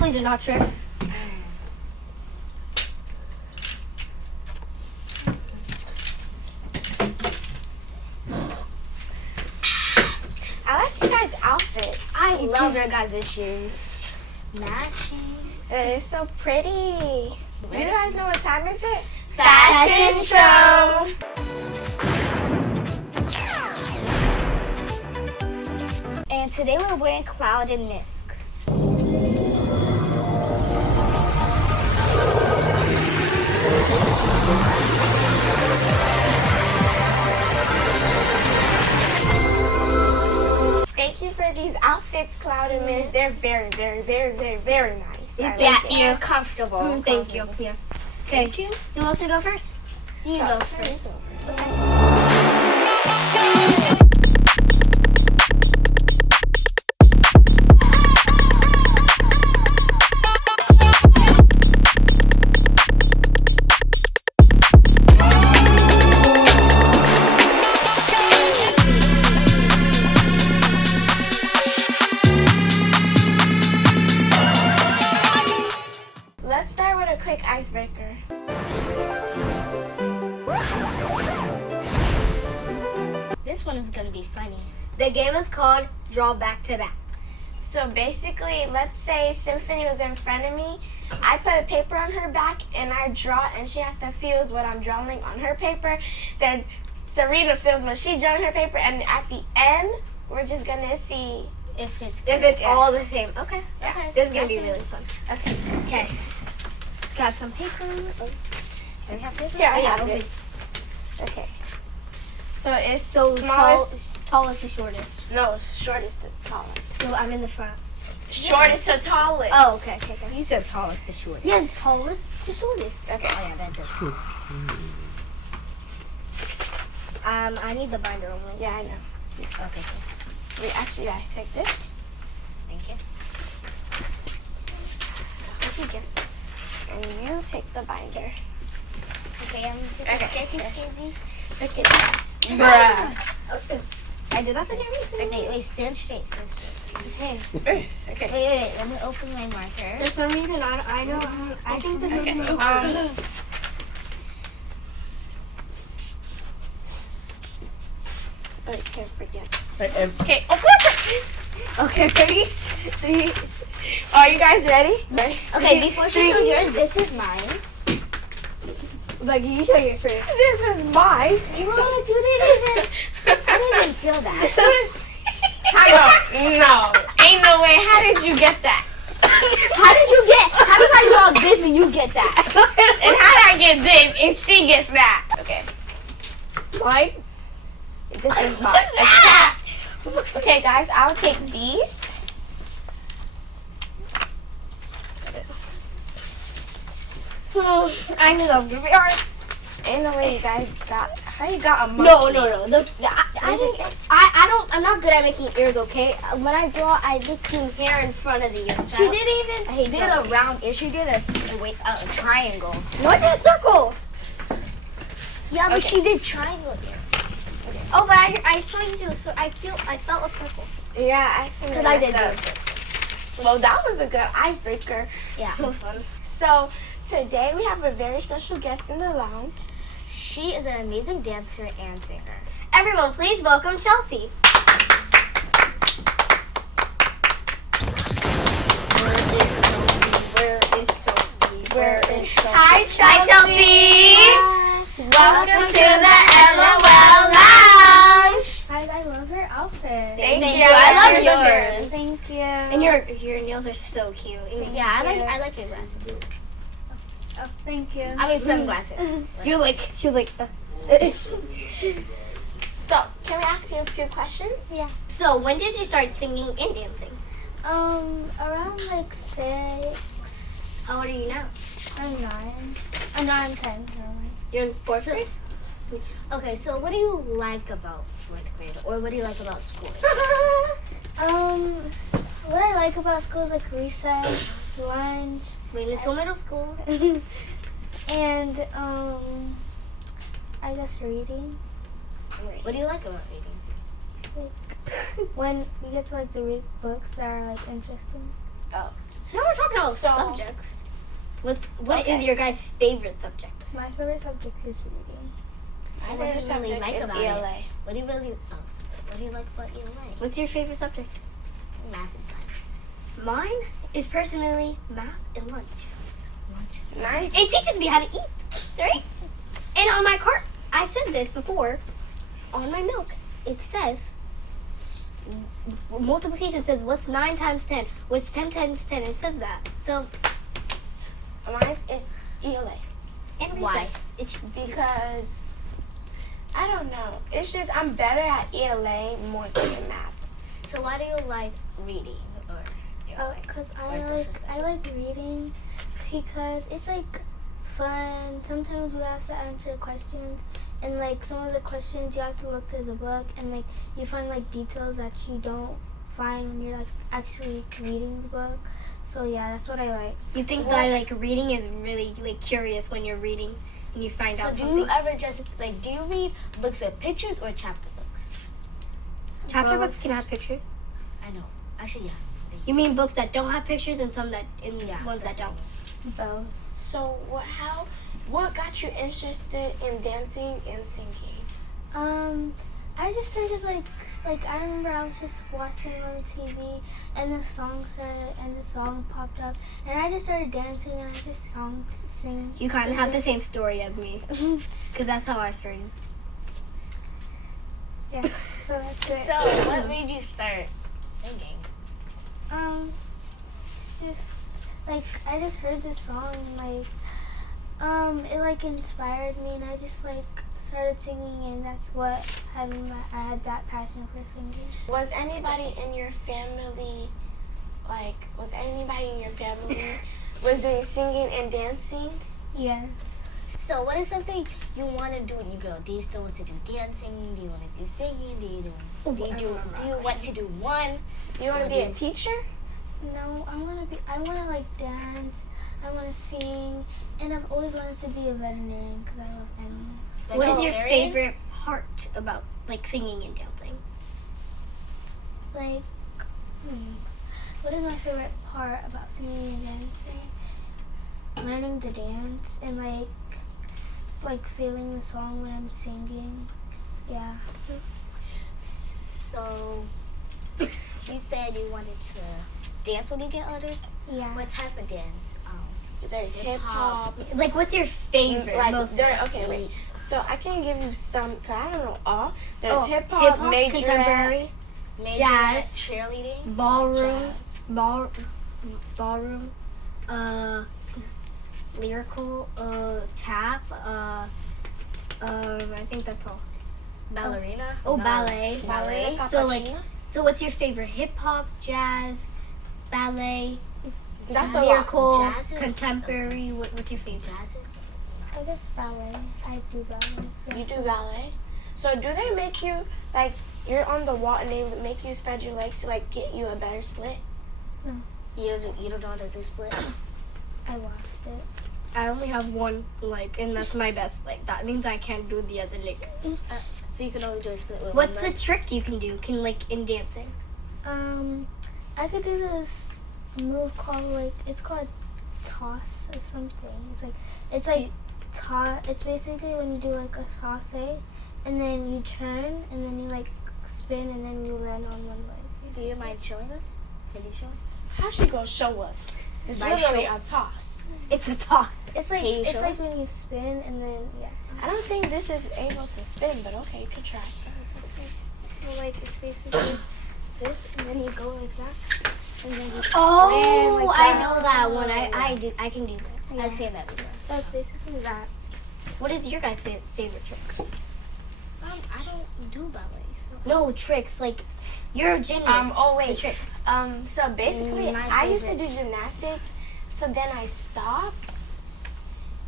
definitely did not trip. I like you guys' outfits. I love your guys' shoes. Matching. It's so pretty. You guys know what time is it? Fashion show. And today we're wearing Cloud and Mist. Thank you for these outfits, Cloud and Mist. They're very, very, very, very, very nice. I Yeah, like it. you're comfortable. Thank you. Yeah. Okay. Thank you. You want to go first? You go first. Let's start with a quick icebreaker. This one is going to be funny. The game is called Draw Back to Back. So basically, let's say Symphony was in front of me. I put a paper on her back and I draw, and she has to fuse what I'm drawing on her paper. Then Serena feels what she drew on her paper, and at the end, we're just gonna see If it's yes. all the same. Okay. Yeah. Okay. This is going to be Yes. really fun. Okay. Okay. Let's grab some paper. Oh. Can we have paper? Here, I Oh, yeah, have okay. it. Okay. So it's So smallest. tallest to shortest. No, shortest to tallest. So I'm in the front. Shortest to tallest. Oh, okay. You said tallest to shortest. Yeah, tallest to shortest. Okay. Oh yeah, that does. I need the binder only. Yeah, I know. Okay, cool. Wait, actually, I take this. Thank you. What you get? And you take the binder. Okay, I'm Okay. sketchy. Okay. Bruh. I did that for no reason. Wait, stand straight. Okay. Okay. Wait. Let me open my marker. For some reason, I don't. I think this Okay. is. Oh, you can't forget. Okay. Okay. Oh, Okay, ready? 3. are you guys ready? Ready? Okay, before she shows yours, this is mine. Like, you show your first. This is mine. What? You didn't even. I didn't even feel that. No, ain't no way. How did you get that? How did I draw this and you get that? And how did I get this and she gets that? Okay. Mine. This is mine. Okay, guys, I'll take these. I knew that was gonna be hard. Ain't no way you guys got. How you got a monkey? No. I'm not good at making ears. Okay, when I draw, I look through hair in front of the ear. She didn't I hate even did that. a round ear. She did a triangle. No, I did a circle. Yeah, but Okay. she did triangle ear. Oh, but I saw you do a circle. I felt a circle. Yeah, I accidentally Because I did messed do a up. circle. Well, that was a good icebreaker. Yeah, it was fun. So today we have a very special guest in the lounge. She is an amazing dancer and singer. Everyone, please welcome Chelsea. Where is Chelsea? Hi, Chelsea. Welcome to the LOL Lounge. I love her outfit. Thank you. I love yours. Thank you. And your nails are so cute. Yeah, I like your glasses. Oh, thank you. I mean sunglasses. You're like, she was like. So, can we ask you a few questions? Yeah. So when did you start singing and dancing? Around like 6. How old are you now? I'm 9. No, I'm 10. You're in fourth So- grade. Okay, so what do you like about 4th grade, or what do you like about school? What I like about school is like recess, lunch, Wait until middle school. and I guess reading. What do you like about reading? When you get to like the read books that are like interesting. No, we're talking about So- subjects. What is Okay. your guys' favorite subject? My favorite subject is reading. My So what do favorite you really subject like is about ELA. it? What do you really? What do you like about ELA? What's your favorite subject? Math and science. Mine is personally math and lunch. Lunch is Nice. It teaches me how to eat, right? And on my cart, I said this before, on my milk, it says, multiplication says, what's 9 times 10? What's 10 times 10? It says that. So, Mine is ELA. and Why? recess. It's Because I don't know. It's just I'm better at ELA more than in math. So why do you like reading or? Because Or social I studies. like reading because it's like fun. Sometimes we have to answer questions, and like some of the questions you have to look through the book, and like you find like details that you don't find when you're like actually reading the book. So yeah, that's what I like. You think that like reading is really like curious when you're reading and you find So out do something? you ever just like do you read books with pictures or chapter books? Chapter both. books can have pictures. I know. Actually, yeah. You mean books that don't have pictures and some that Yeah. ones that that's what I don't? mean. Both. So what got you interested in dancing and singing? I just started like I remember I was just watching on TV, and the song started, and the song popped up, and I just started dancing, and I just sing. You kind of have the same story as me, because that's how I started. Yeah, so that's it. So what made you start singing? Just like I just heard this song, and like it like inspired me, and I just like started singing, and that's what I had that passion for singing. Was anybody in your family was doing singing and dancing? Yeah. So what is something you want to do when you grow up? Do you still want to do dancing? Do you want to do singing? Do you want to do one? Do you want to be a teacher? No, I wanna like dance. I wanna sing, and I've always wanted to be a veterinarian because I love animals. What is your Vegetarian? favorite part about like singing and dancing? Like, what is my favorite part about singing and dancing? Learning the dance and like feeling the song when I'm singing. Yeah. So you said you wanted to dance when you get older. Yeah. What type of dance? There's hip Hip-hop. hop. Like, what's your favorite? Okay, wait. So I can give you some, cause I don't know all. There's Oh, hip hop, major, contemporary, Major Jazz. cheerleading. ballroom, jazz. ballroom, lyrical, tap, I think that's all. Ballerina. Oh, ballet. ballet. So like, cappuccino. so what's your favorite? Hip hop, jazz, ballet, That's a lot. lyrical, Jazz is- contemporary. What's your favorite? Jazz is. I guess ballet. I do ballet. Yeah. You do ballet. So do they make you like you're on the wall and they make you spread your legs to like get you a better split? You don't know how to do split. I lost it. I only have one leg, and that's my best leg. That means I can't do the other leg. So you can only do a split with What's one the leg. trick you can do? Can like in dancing? I could do this move called it's called toss or something. It's like toss. It's basically when you do like a toss, and then you turn, and then you like spin, and then you land on one leg. Do you mind showing us? Can you show us? How should go show us? It's My literally a toss. It's a toss. It's like Can you it's show like us? when you spin, and then yeah. I don't think this is able to spin, but okay, you can try. So like it's basically this, and then you go like that, and then you Oh, land like I that. know that one. I can do that. Yeah. I've seen that before. That's basically that. What is your guys' favorite trick? I don't do ballet. So. No tricks. Like you're a gymnast. Oh, The wait. tricks. So basically, My I used to do favorite. gymnastics, so then I stopped.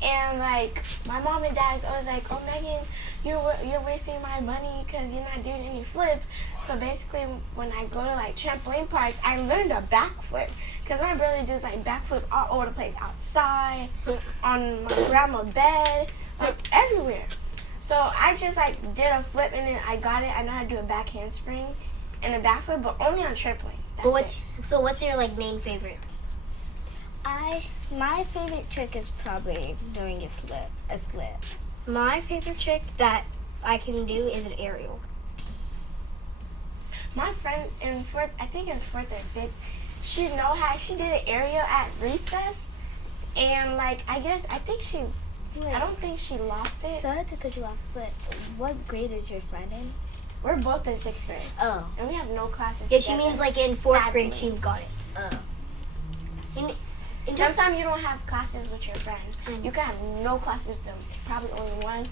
And like my mom and dad is always like, "Oh, Megan, you're wasting my money because you're not doing any flip." So basically, when I go to like trampoline parks, I learned a backflip because my brother does like backflip all over the place, outside, on my grandma's bed, like everywhere. So I just like did a flip and then I got it. I know how to do a back handspring and a backflip, but only on trampoline. That's But it. what's your like main favorite? My favorite trick is probably doing a slip. My favorite trick that I can do is an aerial. My friend in fourth, I think it was fourth or fifth, she did an aerial at recess, and like I don't think she lost it. Sorry to cut you off, but what grade is your friend in? We're both in 6th grade, Oh. and we have no classes. Yeah, she together. means like in 4th Sadly. grade she got it. Oh. Sometimes you don't have classes with your friends. Mm. You can have no classes with them. Probably only 1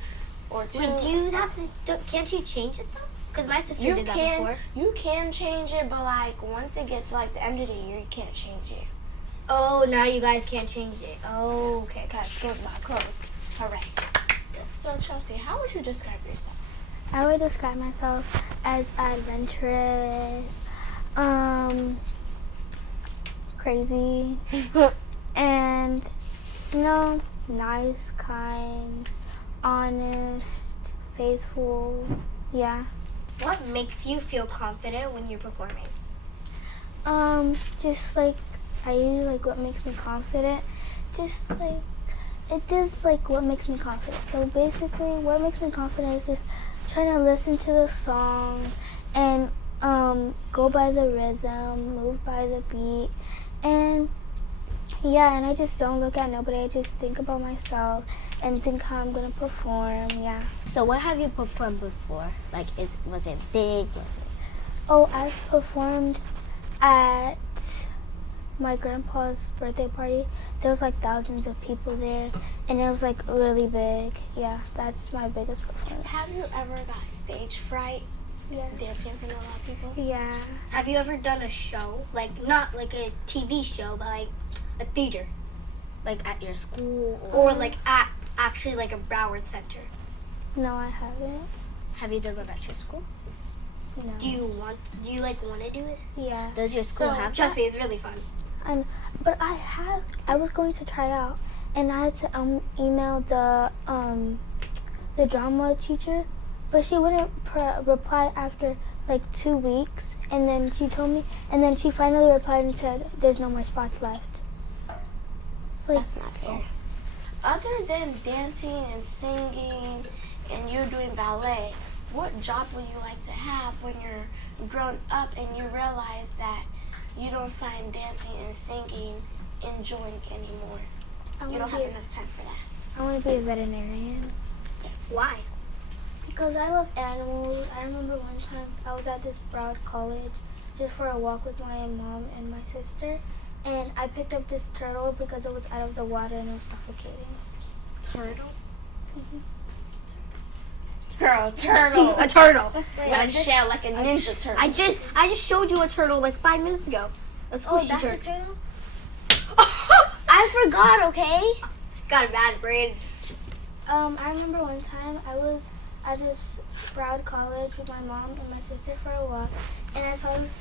or 2. Wait, do you have to? Can't you change it though? Because my sister did that before. You can change it, but like once it gets to like the end of the year, you can't change it. Oh, now you guys can't change it. Oh, okay. Because school's about close. Hooray. So Chelsea, how would you describe yourself? I would describe myself as adventurous, crazy, and nice, kind, honest, faithful. Yeah. What makes you feel confident when you're performing? Just like I usually like what makes me confident. Just like it is like what makes me confident. So basically, what makes me confident is just trying to listen to the song and go by the rhythm, move by the beat, and yeah. And I just don't look at nobody. I just think about myself and think how I'm gonna perform. Yeah. So what have you performed before? Like, was it big? Was it? Oh, I've performed at my grandpa's birthday party. There was like thousands of people there, and it was like really big. Yeah, that's my biggest performance. Have you ever got stage fright Yeah. dancing in front of a lot of people? Yeah. Have you ever done a show, like not like a TV show, but like a theater, Like at your school? or like at actually like a Broward Center? No, I haven't. Have you done it at your school? No. Do you want to do it? Yeah. Does your school So, have Trust that? me, it's really fun. But I was going to try out, and I had to email the drama teacher, but she wouldn't reply after like 2 weeks, and then she told me, and then she finally replied and said, "There's no more spots left." Like, That's not fair. Other than dancing and singing and you doing ballet, what job would you like to have when you're grown up and you realize that you don't find dancing and singing enjoying anymore? You don't have enough time for that. I want to be a veterinarian Why? because I love animals. I remember one time I was at this Broward college just for a walk with my mom and my sister, and I picked up this turtle because it was out of the water and it was suffocating. Turtle. Girl, turtle. A turtle. With a shell like a ninja turtle. I just showed you a turtle like 5 minutes ago. A Oh, squishy that's a turtle. turtle? I forgot. Okay. Got a bad brain. I remember one time I was at this Broward college with my mom and my sister for a walk, and I saw this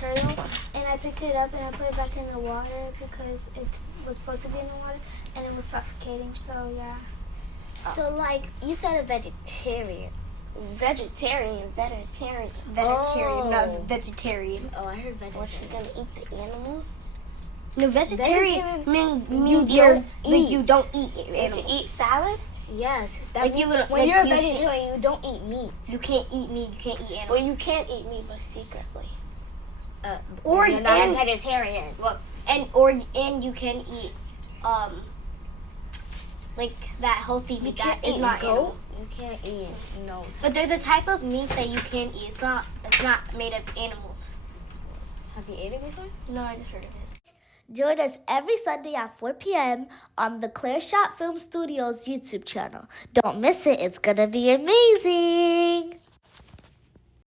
turtle, and I picked it up and I put it back in the water because it was supposed to be in the water, and it was suffocating. So yeah. So, like, you said a vegetarian. Vegetarian. Vegetarian, Oh. not vegetarian. Oh, I heard Well, she's vegetarian. gonna eat the animals. No, vegetarian means You you don't eat Is animals. it eat salad? Yes. Like you when like you're a you can't- vegetarian, you don't eat meat. You can't eat meat. You can't eat animals. Well, you can't eat meat, but secretly. Or you're not and- a vegetarian. and you can eat like that healthy meat that is not animal. You can't eat no. But there's a type of meat that you can eat. It's not made of animals. Have you ate it before? No, I just heard of it. Join us every Sunday at 4 p.m. on the Clear Shot Film Studios YouTube channel. Don't miss it. It's going to be amazing.